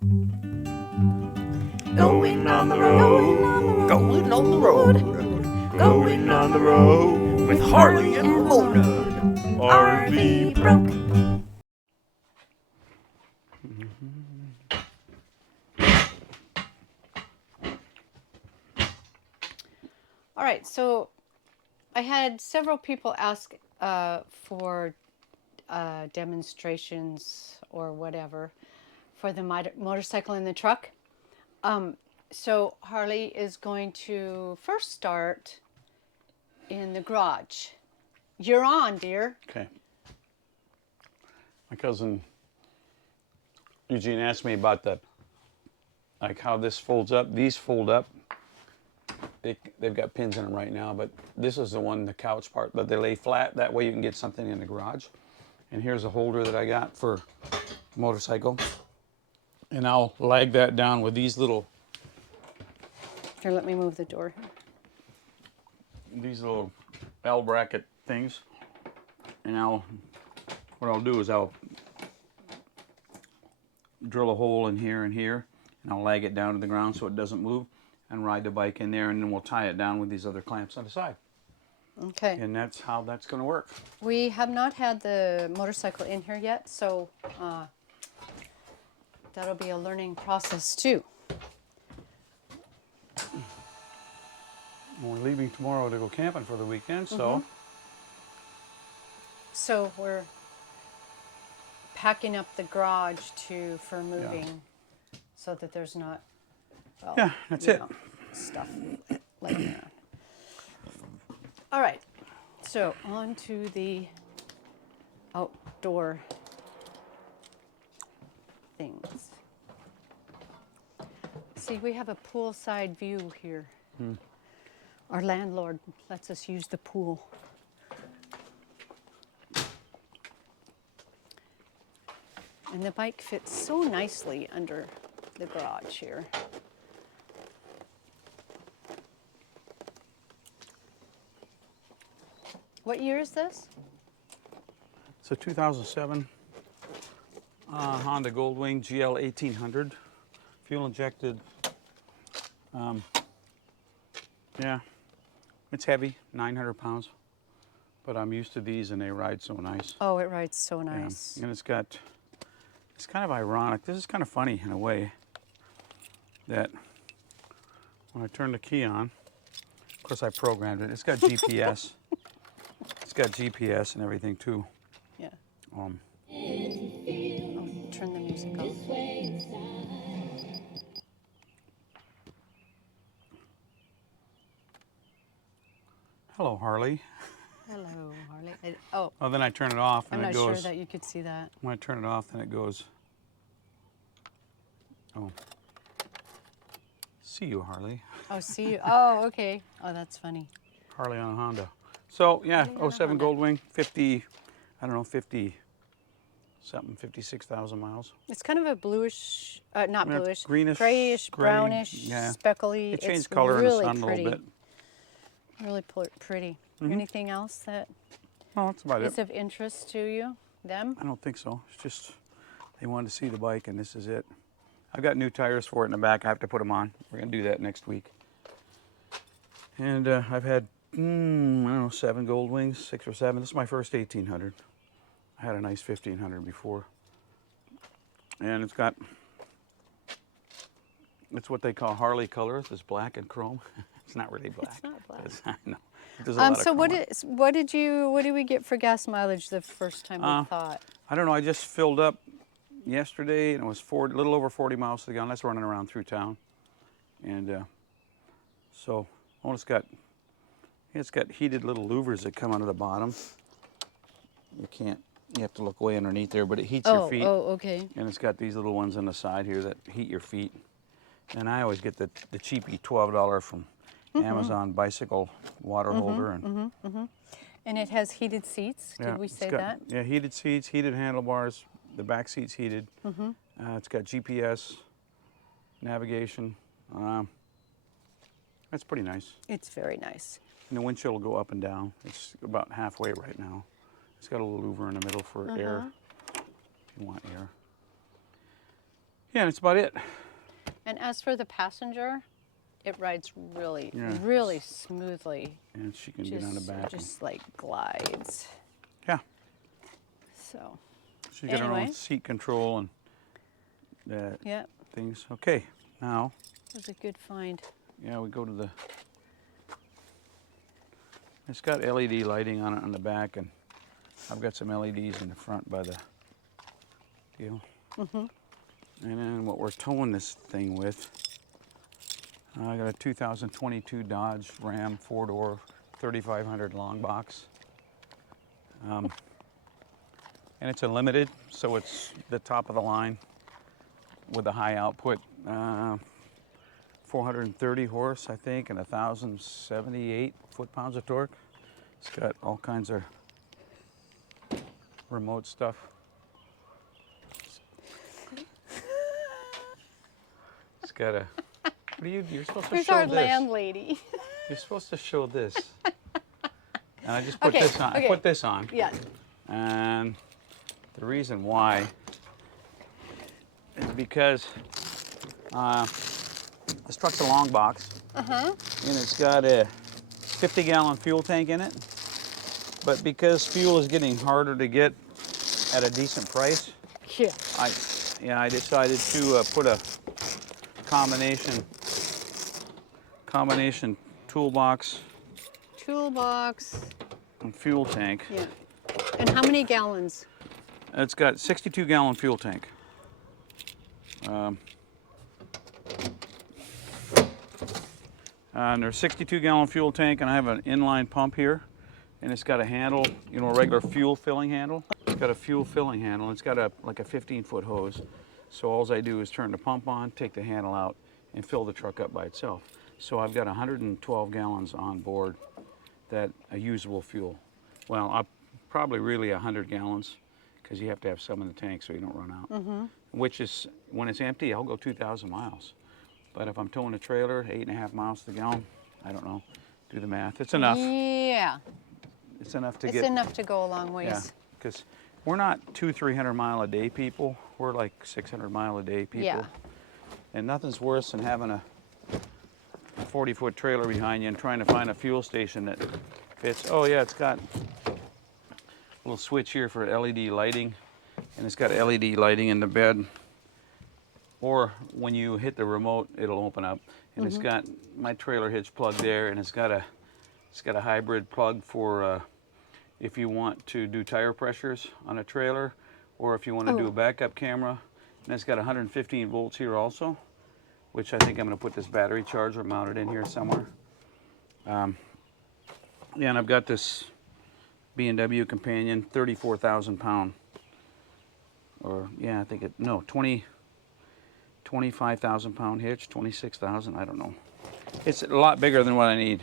Going on the road, going on the road, going on the road with Harley and Mona. RV broke. All right, so I had several people ask for demonstrations or whatever for the motorcycle and the truck. So Harley is going to first start in the garage. You're on, dear. Okay. My cousin Eugene asked me about like how this folds up. These fold up. They've got pins in them right now, but this is the one, the couch part, but they lay flat. That way you can get something in the garage. And here's a holder that I got for motorcycle. And I'll lag that down with these little Here, let me move the door. These little L bracket things. And what I'll do is I'll drill a hole in here and here, and I'll lag it down to the ground so it doesn't move, and ride the bike in there, and then we'll tie it down with these other clamps on the side. Okay. And that's how that's going to work. We have not had the motorcycle in here yet, so that'll be a learning process too. We're leaving tomorrow to go camping for the weekend, so. So we're packing up the garage for moving, so that there's not, well, Yeah, that's it. Stuff laying around. All right, so on to the outdoor things. See, we have a poolside view here. Our landlord lets us use the pool. And the bike fits so nicely under the garage here. What year is this? It's a 2007 Honda Goldwing GL 1800, fuel injected. Yeah, it's heavy, 900 pounds, but I'm used to these and they ride so nice. Oh, it rides so nice. And it's kind of ironic. This is kind of funny in a way that when I turn the key on, of course I programmed it. It's got GPS. It's got GPS and everything too. Yeah. Oh, turn the music off. Hello, Harley. Hello, Harley. Oh, then I turn it off and I'm it not goes. sure that you could see that. When I turn it off, then it goes. Oh. See you, Harley. Oh, see you. Oh, okay. Oh, that's funny. Harley on a Honda. So yeah, Harley on a 07 Honda. Goldwing, 50, I don't know, 50 something, 56,000 miles. It's kind of a bluish, not Yeah, bluish, greenish, grayish, gray, brownish, yeah. speckly. It changed It's color really in the sun pretty. a little bit. Really pretty. Anything else that Oh, that's about is it. of interest to you? Them? I don't think so. It's just they wanted to see the bike, and this is it. I've got new tires for it in the back. I have to put them on. We're gonna do that next week. And I've had I don't know, 7 Goldwings, 6 or 7. This is my first 1800. I had a nice 1500 before, and it's what they call Harley color. It's black and chrome. It's not really black. It's not black. I know. There's a lot of So chrome. what did we get for gas mileage the first time we thought? I don't know. I just filled up yesterday, and it was a little over 40 miles to the gallon. That's running around through town, and so it's got heated little louvers that come out of the bottom. You have to look way underneath there, but it heats your feet. Oh, okay. And it's got these little ones on the side here that heat your feet. And I always get the cheapy $12 from Amazon bicycle water holder. And And it has heated seats. yeah, Did we it's say got- that? Yeah, heated seats, heated handlebars. The back seat's heated. It's got GPS, navigation. That's pretty nice. It's very nice. And the windshield will go up and down. It's about halfway right now. It's got a little louver in the middle for air, if you want air. Yeah, that's about it. And as for the passenger, it rides really, Yeah. really smoothly. And she can get on the back. Just like glides. Yeah. So, She's got her own Anyway. seat control and yeah, things. Okay, now, it was a good find. yeah, we go to the. It's got LED lighting on it on the back, and I've got some LEDs in the front by the deal. And then what we're towing this thing with, I got a 2022 Dodge Ram 4-door 3500 long box. And it's a limited, so it's the top of the line with a high output, 430 horse, I think, and 1,078 foot-pounds of torque. It's got all kinds of remote stuff. It's got a. What are you're supposed to Who's show our this. landlady? You're supposed to show this. And I just put Okay, this on. I okay. put this on. Yeah. And the reason why is because this truck's a long box. And it's got a 50-gallon fuel tank in it. But because fuel is getting harder to get at a decent price, Yeah. I decided to put a combination toolbox Toolbox. and fuel tank. Yeah. And how many gallons? It's got 62-gallon fuel tank. And there's 62-gallon fuel tank, and I have an inline pump here, and it's got a handle, you know, a regular fuel filling handle. It's got a fuel filling handle. It's got like a 15-foot hose. So all I do is turn the pump on, take the handle out, and fill the truck up by itself. So I've got 112 gallons on board that are usable fuel. Well, probably really 100 gallons, because you have to have some in the tank so you don't run out. Which is, when it's empty, I'll go 2,000 miles. But if I'm towing a trailer, 8.5 miles to the gallon, I don't know, do the math. It's enough. Yeah. It's enough to It's get. enough to go a long ways. Yeah, because we're not 200-300 mile a day people. We're like 600 mile a day people. Yeah. And nothing's worse than having a 40-foot trailer behind you and trying to find a fuel station that fits. Oh yeah, it's got a little switch here for LED lighting, and it's got LED lighting in the bed. Or when you hit the remote, it'll open up, and it's got my trailer hitch plug there, and it's got a hybrid plug for if you want to do tire pressures on a trailer, or if you want to do a backup camera. And it's got 115 volts here also, which I think I'm going to put this battery charger mounted in here somewhere. Yeah, and I've got this B&W Companion 34,000 pound, or yeah, I think 25,000 pound hitch, 26,000, I don't know. It's a lot bigger than what I need.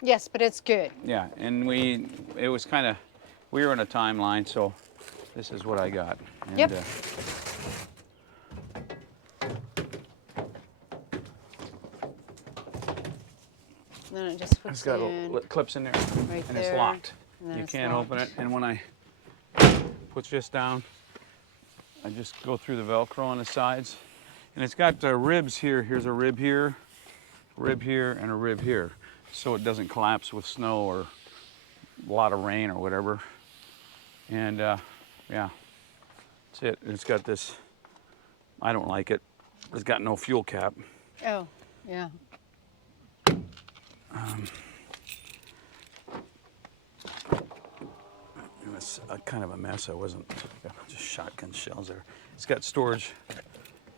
Yes, but it's good. Yeah, and we were in a timeline, so this is what I got. And, Yep. Then it just It's hooks got in. clips in there, Right and there, it's locked. and then You it's can't open it, locked. and when I put this down, I just go through the Velcro on the sides. And it's got ribs here. Here's a rib here, and a rib here. So it doesn't collapse with snow or a lot of rain or whatever. And yeah, that's it. And it's got this, I don't like it. It's got no fuel cap. Oh, yeah. It was kind of a mess. I wasn't, just shotgun shells there. It's got storage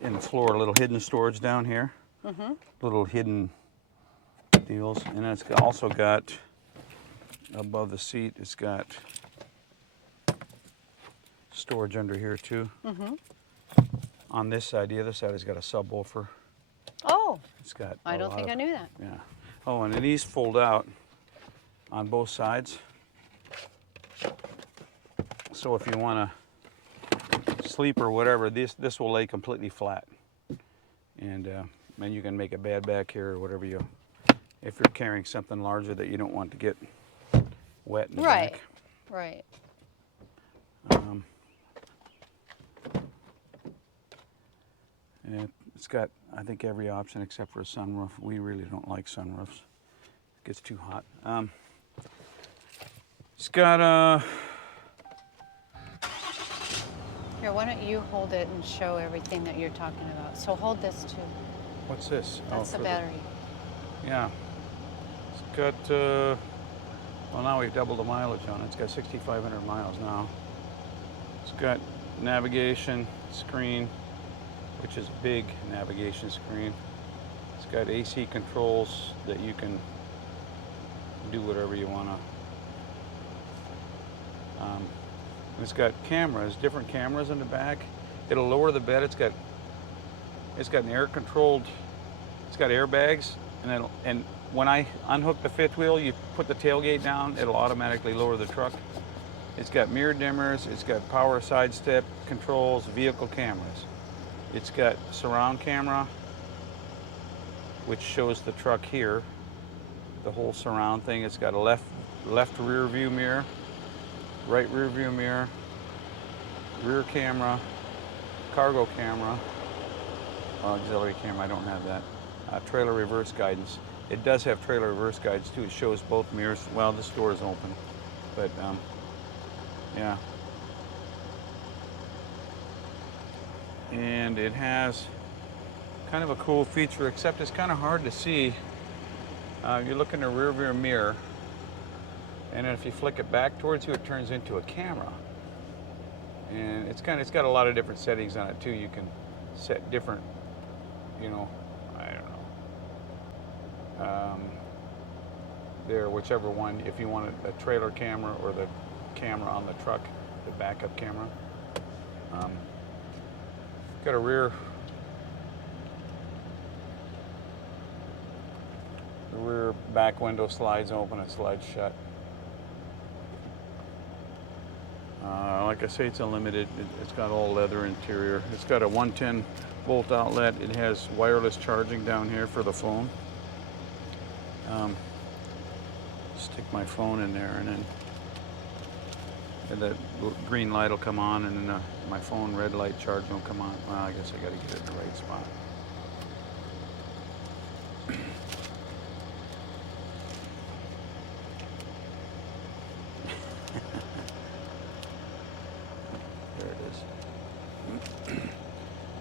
in the floor, a little hidden storage down here. Little hidden deals. And then it's also got, above the seat, it's got storage under here too. On this side, the other side has got a subwoofer. Oh, It's got I a don't lot think of- I knew that. Yeah. Oh, and then these fold out on both sides. So if you want to sleep or whatever, this will lay completely flat. And then you can make a bed back here or whatever you, if you're carrying something larger that you don't want to get wet in the Right, back. right. It's got, I think, every option except for a sunroof. We really don't like sunroofs. It gets too hot. It's got a... Here, why don't you hold it and show everything that you're talking about? So hold this too. What's this? That's the for battery. Yeah. It's got, well, now we've doubled the mileage on it. It's got 6,500 miles now. It's got navigation screen, which is a big navigation screen. It's got AC controls that you can do whatever you want to. It's got cameras, different cameras in the back. It'll lower the bed. It's got an air controlled. It's got airbags, and when I unhook the fifth wheel, you put the tailgate down. It'll automatically lower the truck. It's got mirror dimmers. It's got power side step controls, vehicle cameras. It's got surround camera, which shows the truck here, the whole surround thing. It's got a left rear view mirror, right rear view mirror, rear camera, cargo camera, auxiliary camera, I don't have that. Trailer reverse guidance. It does have trailer reverse guidance too. It shows both mirrors. Well, this door is open, but yeah. And it has kind of a cool feature, except it's kind of hard to see. You look in the rear view mirror, and then if you flick it back towards you, it turns into a camera. And it's got a lot of different settings on it too. You can set different, you know, I don't know. There, whichever one, if you want a trailer camera or the camera on the truck, the backup camera. Got a rear. The rear back window slides open and slides shut. Like I say, it's unlimited. It's got all leather interior. It's got a 110 volt outlet. It has wireless charging down here for the phone. Stick my phone in there, and then the green light will come on, and then my phone red light charging will come on. Well, I guess I got to get it in the right spot. There it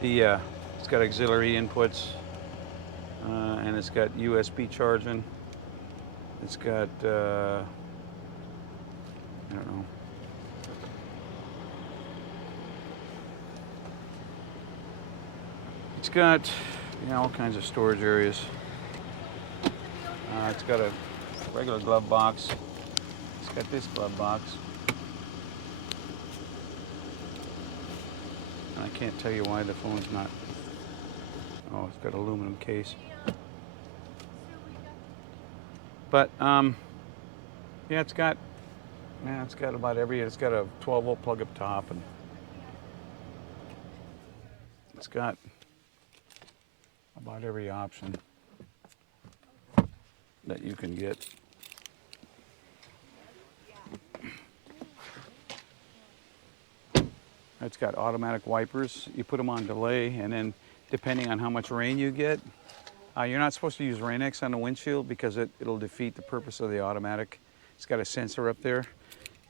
is. It's got auxiliary inputs, and it's got USB charging. It's got, I don't know. It's got, all kinds of storage areas. It's got a regular glove box. It's got this glove box. And I can't tell you why the phone's not. Oh, it's got an aluminum case. But yeah, it's got about every. It's got a 12-volt plug up top, and it's got about every option that you can get. It's got automatic wipers. You put them on delay, and then depending on how much rain you get, you're not supposed to use Rain-X on the windshield because it'll defeat the purpose of the automatic. It's got a sensor up there,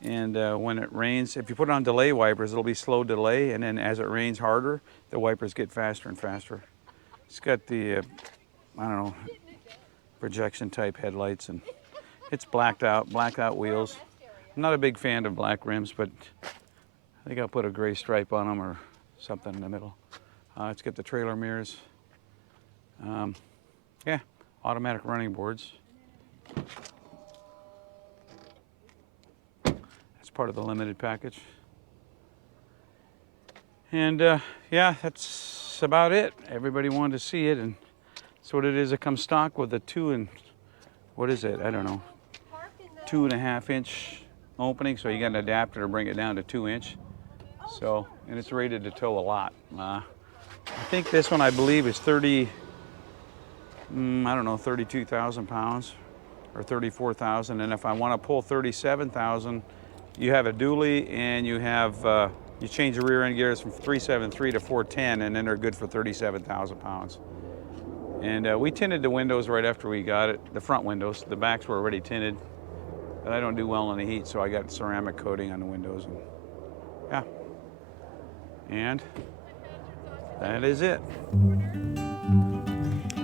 and when it rains, if you put it on delay wipers, it'll be slow delay, and then as it rains harder, the wipers get faster and faster. It's got the, I don't know, projection type headlights, and it's blacked out wheels. I'm not a big fan of black rims, but I think I'll put a gray stripe on them or something in the middle. It's got the trailer mirrors. Yeah, automatic running boards. That's part of the limited package. And yeah, that's about it. Everybody wanted to see it, and that's what it is. It comes stock with a 2.5 inch opening, so you got an adapter to bring it down to 2 inch. So, and it's rated to tow a lot. I think this one, I believe, is 32,000 pounds or 34,000. And if I want to pull 37,000, you have a dually and you have You change the rear end gears from 373 to 410, and then they're good for 37,000 pounds. And we tinted the windows right after we got it, the front windows. The backs were already tinted, but I don't do well in the heat, so I got ceramic coating on the windows. And yeah, and that is it.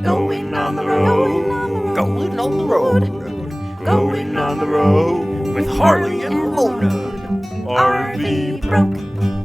Going on the road, going on the road, going on the road with Harley and Mona. RV broke.